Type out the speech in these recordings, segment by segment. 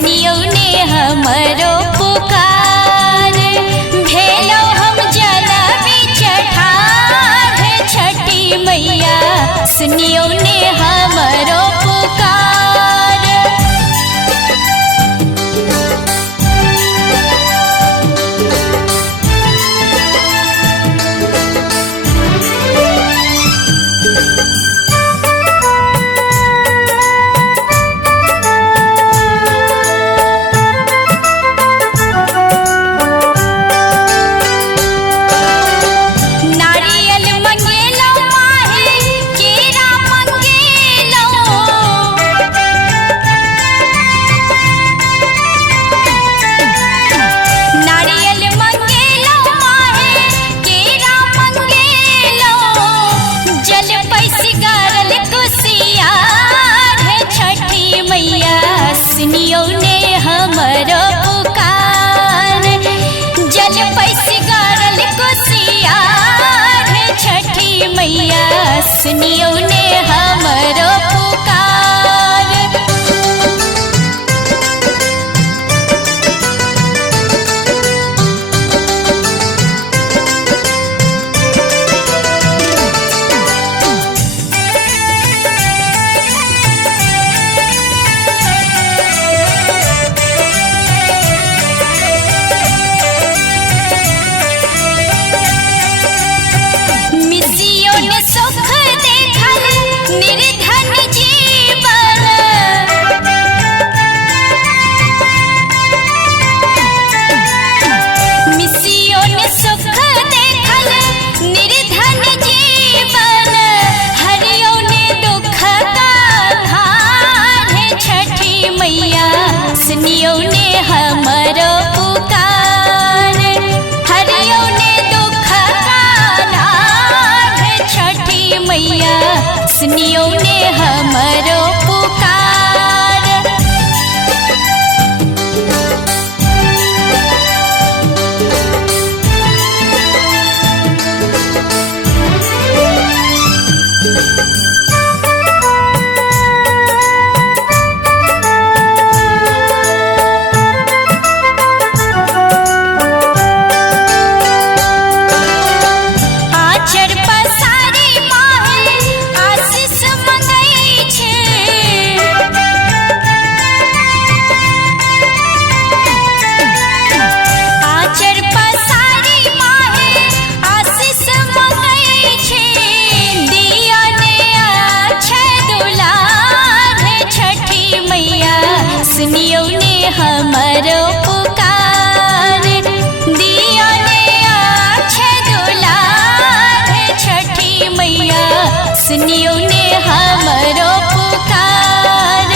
सुनियो ने हमरो पुकार। भेलो हम जल बिच ठाढ़ छठी मैया, सुनियो ने हमरो पुकार। सुनियो ने हमरो पुकार। जल पैस गारल कोसियार छठी मैया, सुनियो ने हमरो पुकार। सुख देखल निर्धन जीवन, मिसियो ने सुख देखल निर्धन जीवन। हरियो ने दुख का धार छठी मैया, सुनियो ने हमरो पुकार। हरियो ने दुख का छठी मैया, सुनियो ने हमरो पुकार। आचर पसारी माहे आशीष मंगई छे, आचर पसारी माहे आशीष मंगई छे। दिया ने अच्छे दुलार छठी मैया, सुनियो ने हमरो पुकार। दिया ने अच्छे दुलार छठी मैया, सुनियो ने हमरो पुकार।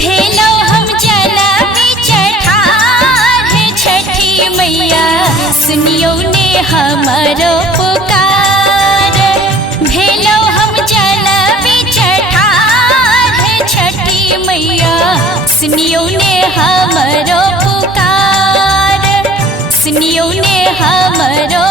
भेलो हम जल बिच ठाढ़ छठी मैया, सुनियो ने हमरो पुकार। भेलो हम जल बिच ठाढ़ छठी मैया, सुनियो ने हमरो पुकार। सुनियो ने हमरो